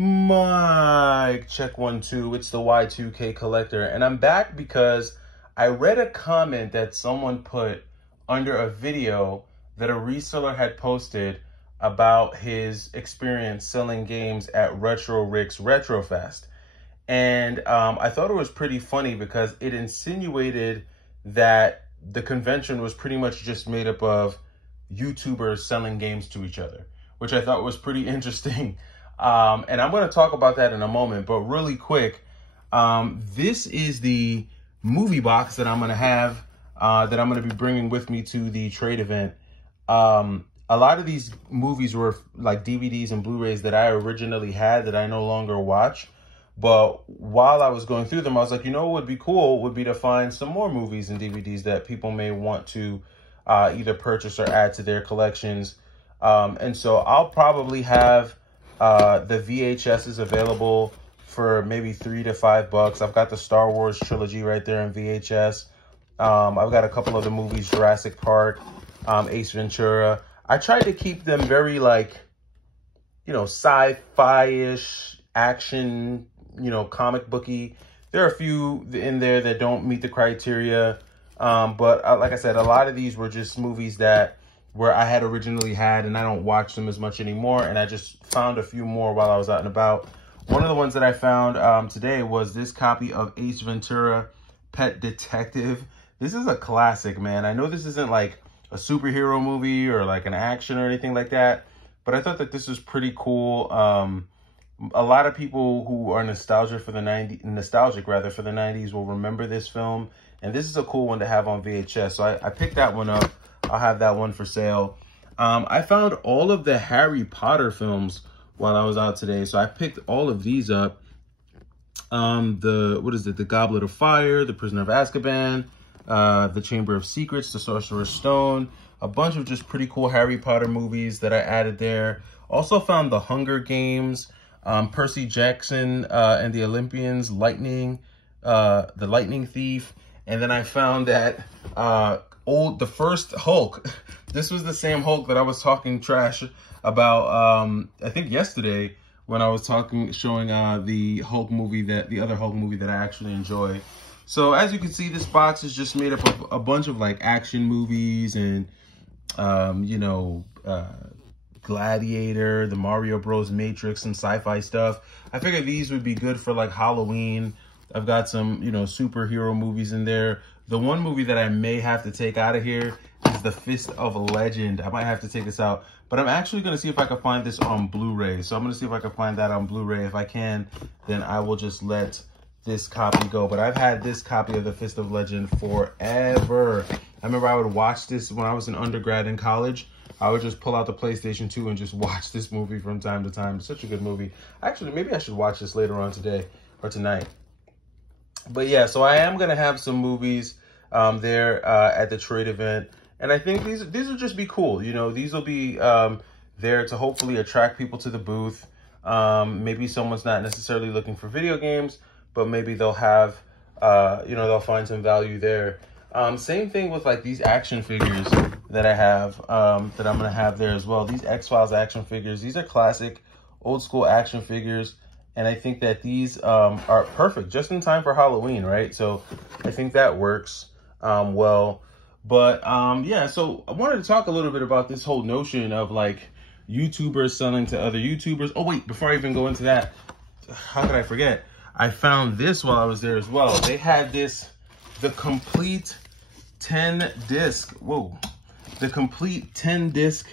Mike, check 1, 2. It's the Y2K collector, and I'm back because I read a comment that someone put under a video that a reseller had posted about his experience selling games at Retro Rick's Retrofest. And I thought it was pretty funny because it insinuated that the convention was pretty much just made up of YouTubers selling games to each other, which I thought was pretty interesting. And I'm going to talk about that in a moment, but really quick, this is the movie box that I'm going to have, that I'm going to be bringing with me to the trade event. A lot of these movies were like DVDs and Blu-rays that I originally had that I no longer watch. But while I was going through them, I was like, you know what would be cool would be to find some more movies and DVDs that people may want to either purchase or add to their collections. And so I'll probably have the VHSs available for maybe $3 to $5. I've got the Star Wars trilogy right there in VHS. I've got a couple of the movies, Jurassic Park, Ace Ventura. I tried to keep them very like, you know, sci-fi-ish, action, you know, comic booky. There are a few in there that don't meet the criteria. But like I said, a lot of these were just movies that where I had originally had, and I don't watch them as much anymore. And I just found a few more while I was out and about. One of the ones that I found today was this copy of Ace Ventura, Pet Detective. This is a classic, man. I know this isn't like a superhero movie or like an action or anything like that, but I thought that this was pretty cool. A lot of people who are nostalgic for the 90s will remember this film. And this is a cool one to have on VHS. So I picked that one up. I'll have that one for sale. I found all of the Harry Potter films while I was out today. So I picked all of these up. The Goblet of Fire, The Prisoner of Azkaban, The Chamber of Secrets, The Sorcerer's Stone, a bunch of just pretty cool Harry Potter movies that I added there. Also found The Hunger Games, Percy Jackson and the Olympians, The Lightning Thief. And then I found that the first Hulk. This was the same Hulk that I was talking trash about, I think yesterday when I was showing the Hulk movie, the other Hulk movie that I actually enjoy. So as you can see, this box is just made up of a bunch of like action movies and, you know, Gladiator, the Mario Bros. Matrix, some sci-fi stuff. I figured these would be good for like Halloween. I've got some, you know, superhero movies in there. The one movie that I may have to take out of here is The Fist of Legend. I might have to take this out, but I'm actually going to see if I can find this on Blu-ray. So I'm going to see if I can find that on Blu-ray. If I can, then I will just let this copy go. But I've had this copy of The Fist of Legend forever. I remember I would watch this when I was an undergrad in college. I would just pull out the PlayStation 2 and just watch this movie from time to time. It's such a good movie. Actually, maybe I should watch this later on today or tonight. But yeah, so I am going to have some movies there at the trade event. And I think these will just be cool. You know, these will be there to hopefully attract people to the booth. Maybe someone's not necessarily looking for video games, but maybe they'll have, you know, they'll find some value there. Same thing with like these action figures that I have, that I'm going to have there as well. These X-Files action figures, these are classic old school action figures. And I think that these are perfect just in time for Halloween, right? So I think that works well. But yeah, so I wanted to talk a little bit about this whole notion of like YouTubers selling to other YouTubers. Oh, wait, before I even go into that, how could I forget? I found this while I was there as well. They had this, the complete 10-disc, the complete 10-disc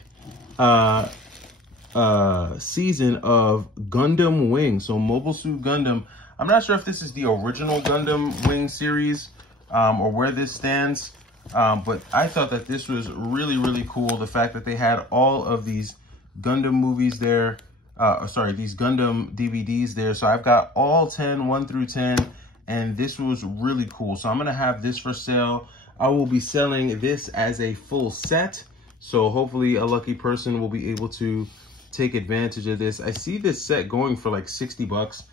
season of Gundam Wing. So Mobile Suit Gundam. I'm not sure if this is the original Gundam Wing series or where this stands. But I thought that this was really, really cool. The fact that they had all of these Gundam movies there. These Gundam DVDs there. So I've got all 10, 1 through 10. And this was really cool. So I'm going to have this for sale. I will be selling this as a full set. So hopefully a lucky person will be able to take advantage of this. I see this set going for like $60,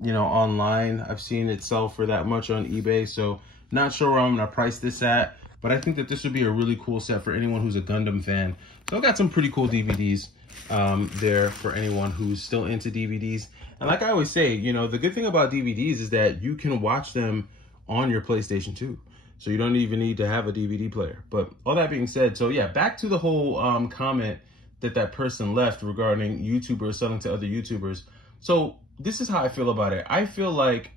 you know, online. I've seen it sell for that much on eBay. So not sure where I'm going to price this at, but I think that this would be a really cool set for anyone who's a Gundam fan. So I got some pretty cool DVDs there for anyone who's still into DVDs. And like I always say, you know, the good thing about DVDs is that you can watch them on your PlayStation 2. So you don't even need to have a DVD player. But all that being said, so yeah, back to the whole comment that person left regarding YouTubers selling to other YouTubers. So this is how I feel about it. I feel like,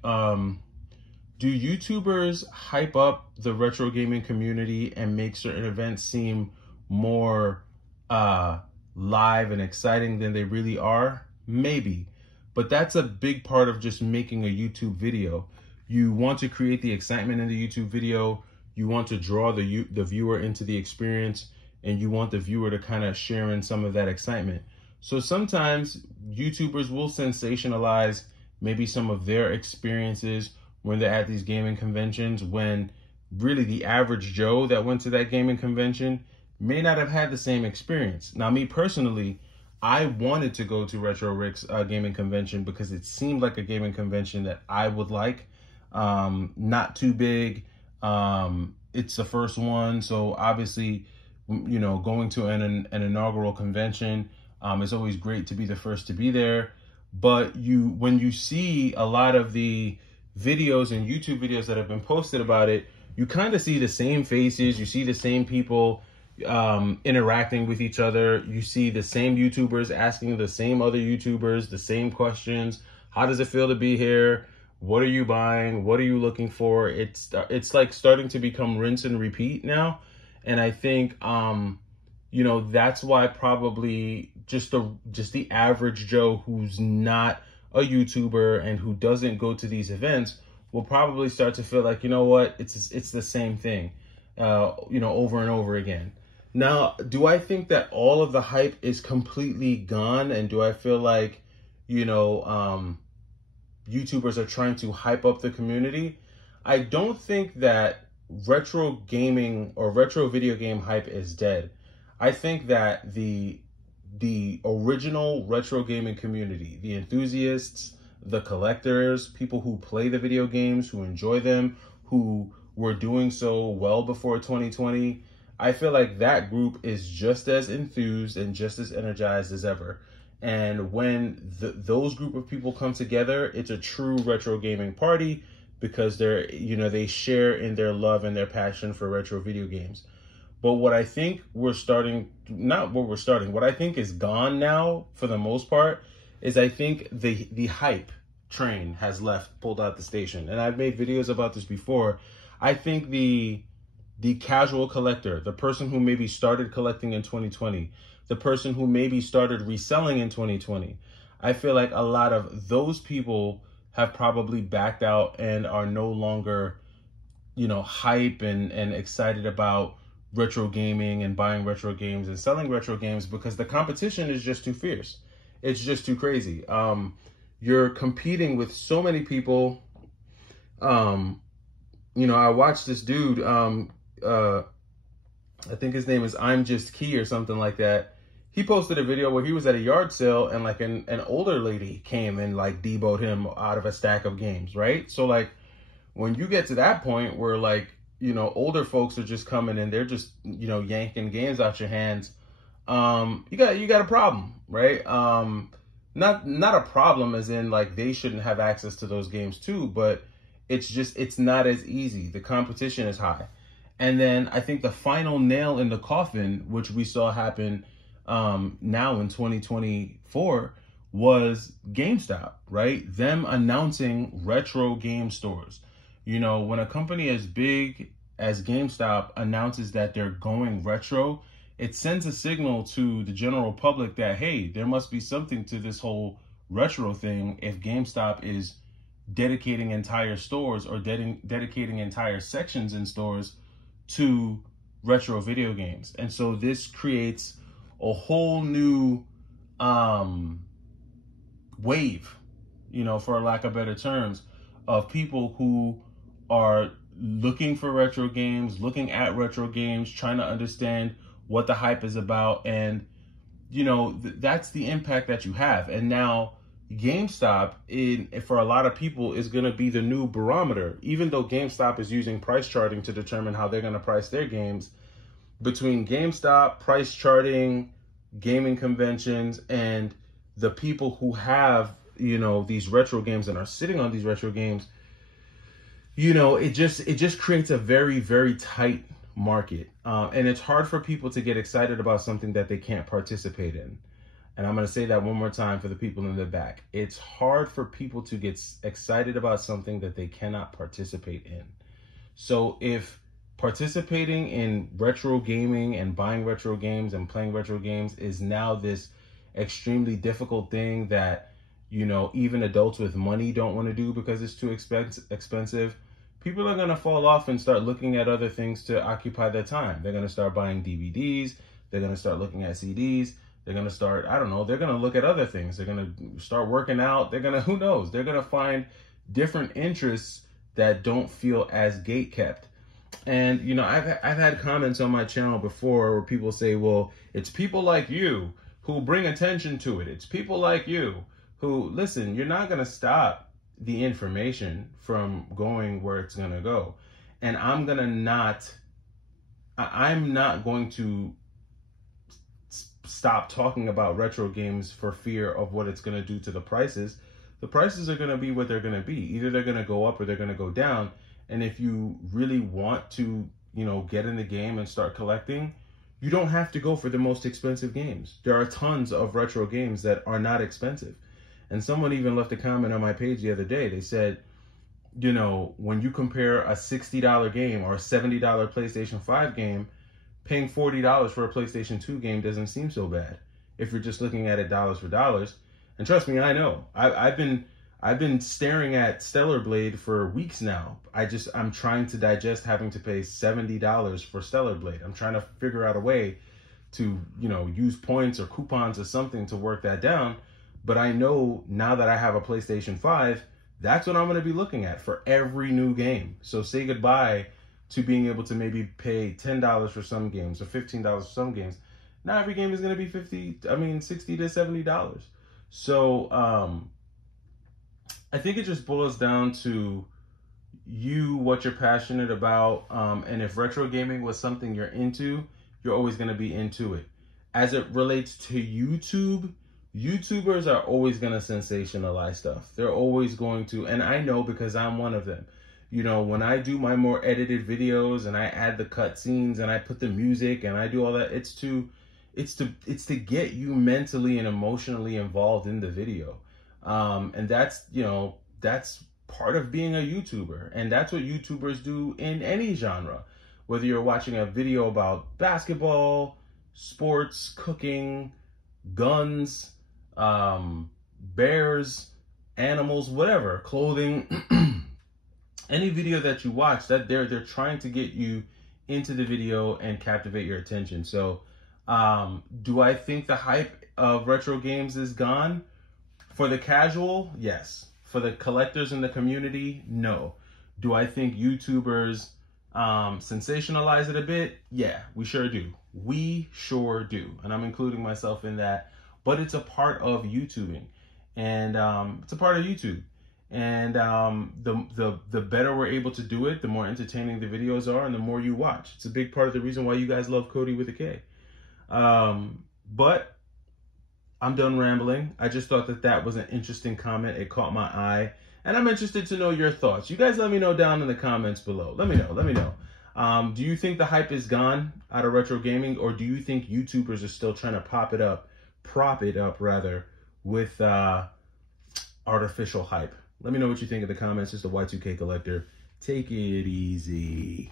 do YouTubers hype up the retro gaming community and make certain events seem more live and exciting than they really are? Maybe. But that's a big part of just making a YouTube video. You want to create the excitement in the YouTube video. You want to draw the viewer into the experience, and you want the viewer to kind of share in some of that excitement. So sometimes YouTubers will sensationalize maybe some of their experiences when they're at these gaming conventions, when really the average Joe that went to that gaming convention may not have had the same experience. Now, me personally, I wanted to go to Retro Rick's gaming convention because it seemed like a gaming convention that I would like. Not too big. It's the first one, so obviously, you know, going to an inaugural convention, it's always great to be the first to be there. But when you see a lot of the videos and YouTube videos that have been posted about it, you kind of see the same faces, you see the same people interacting with each other, you see the same YouTubers asking the same other YouTubers the same questions. How does it feel to be here? What are you buying? What are you looking for? It's like starting to become rinse and repeat now. And I think, you know, that's why probably just the average Joe who's not a YouTuber and who doesn't go to these events will probably start to feel like, you know what, it's the same thing, you know, over and over again. Now, do I think that all of the hype is completely gone? And do I feel like, you know, YouTubers are trying to hype up the community? I don't think that retro gaming or retro video game hype is dead. I think that the original retro gaming community, the enthusiasts, the collectors, people who play the video games, who enjoy them, who were doing so well before 2020, I feel like that group is just as enthused and just as energized as ever. And when those group of people come together, it's a true retro gaming party because they share in their love and their passion for retro video games. But what I think what I think is gone now for the most part is I think the hype train has pulled out the station. And I've made videos about this before. I think the casual collector, the person who maybe started collecting in 2020, the person who maybe started reselling in 2020, I feel like a lot of those people have probably backed out and are no longer, you know, hype and excited about retro gaming and buying retro games and selling retro games because the competition is just too fierce. It's just too crazy. You're competing with so many people. You know, I watched this dude, I think his name is I'm Just Key or something like that. He posted a video where he was at a yard sale and like an older lady came and like deboed him out of a stack of games, right? So like when you get to that point where like, you know, older folks are just coming and they're just, you know, yanking games out your hands, you got a problem, right? Not a problem as in like they shouldn't have access to those games too, but it's not as easy. The competition is high. And then I think the final nail in the coffin, which we saw happen now in 2024, was GameStop, right? Them announcing retro game stores. You know, when a company as big as GameStop announces that they're going retro, it sends a signal to the general public that, hey, there must be something to this whole retro thing if GameStop is dedicating entire stores or dedicating entire sections in stores to retro video games. And so this creates a whole new wave, you know, for lack of better terms, of people who are looking for retro games, looking at retro games, trying to understand what the hype is about. And, you know, that's the impact that you have. And now GameStop, for a lot of people, is going to be the new barometer. Even though GameStop is using price charting to determine how they're going to price their games, between GameStop, price charting, gaming conventions, and the people who have, these retro games and are sitting on these retro games, it just creates a very, very tight market. And it's hard for people to get excited about something that they can't participate in. And I'm going to say that one more time for the people in the back. It's hard for people to get excited about something that they cannot participate in. So if participating in retro gaming and buying retro games and playing retro games is now this extremely difficult thing that, even adults with money don't want to do because it's too expensive, people are going to fall off and start looking at other things to occupy their time. They're going to start buying DVDs. They're going to start looking at CDs. They're going to start, they're going to look at other things. They're going to start working out. Who knows? They're going to find different interests that don't feel as gate-kept. And, I've had comments on my channel before where people say, well, it's people like you who bring attention to it. It's people like you who, listen, you're not going to stop the information from going where it's going to go. And I'm not going to stop talking about retro games for fear of what it's going to do to the prices. The prices are going to be what they're going to be. Either they're going to go up or they're going to go down. And if you really want to, get in the game and start collecting, you don't have to go for the most expensive games. There are tons of retro games that are not expensive. And someone even left a comment on my page the other day. They said, when you compare a $60 game or a $70 PlayStation 5 game, paying $40 for a PlayStation 2 game doesn't seem so bad if you're just looking at it dollars for dollars. And trust me, I know. I've been staring at Stellar Blade for weeks now. I'm trying to digest having to pay $70 for Stellar Blade. I'm trying to figure out a way to, use points or coupons or something to work that down. But I know now that I have a PlayStation 5, that's what I'm going to be looking at for every new game. So say goodbye to being able to maybe pay $10 for some games or $15 for some games. Now every game is going to be $60 to $70. So I think it just boils down to what you're passionate about. And if retro gaming was something you're into, you're always going to be into it. As it relates to YouTube, YouTubers are always going to sensationalize stuff. They're always going to, and I know because I'm one of them. When I do my more edited videos and I add the cutscenes and I put the music and I do all that, it's to get you mentally and emotionally involved in the video. And that's part of being a YouTuber. And that's what YouTubers do in any genre. Whether you're watching a video about basketball, sports, cooking, guns, bears, animals, whatever, clothing, any video that you watch, that they're trying to get you into the video and captivate your attention. So do I think the hype of retro games is gone? For the casual, yes. For the collectors in the community, no. Do I think YouTubers sensationalize it a bit? Yeah, we sure do. We sure do. And I'm including myself in that. But it's a part of YouTubing. And it's a part of YouTube. And the better we're able to do it, the more entertaining the videos are and the more you watch. It's a big part of the reason why you guys love Cody with a K. But I'm done rambling. I just thought that was an interesting comment. It caught my eye. And I'm interested to know your thoughts. You guys let me know down in the comments below. Let me know. Do you think the hype is gone out of retro gaming? Or do you think YouTubers are still trying to prop it up with artificial hype? Let me know what you think in the comments. It's the Y2K Collector. Take it easy.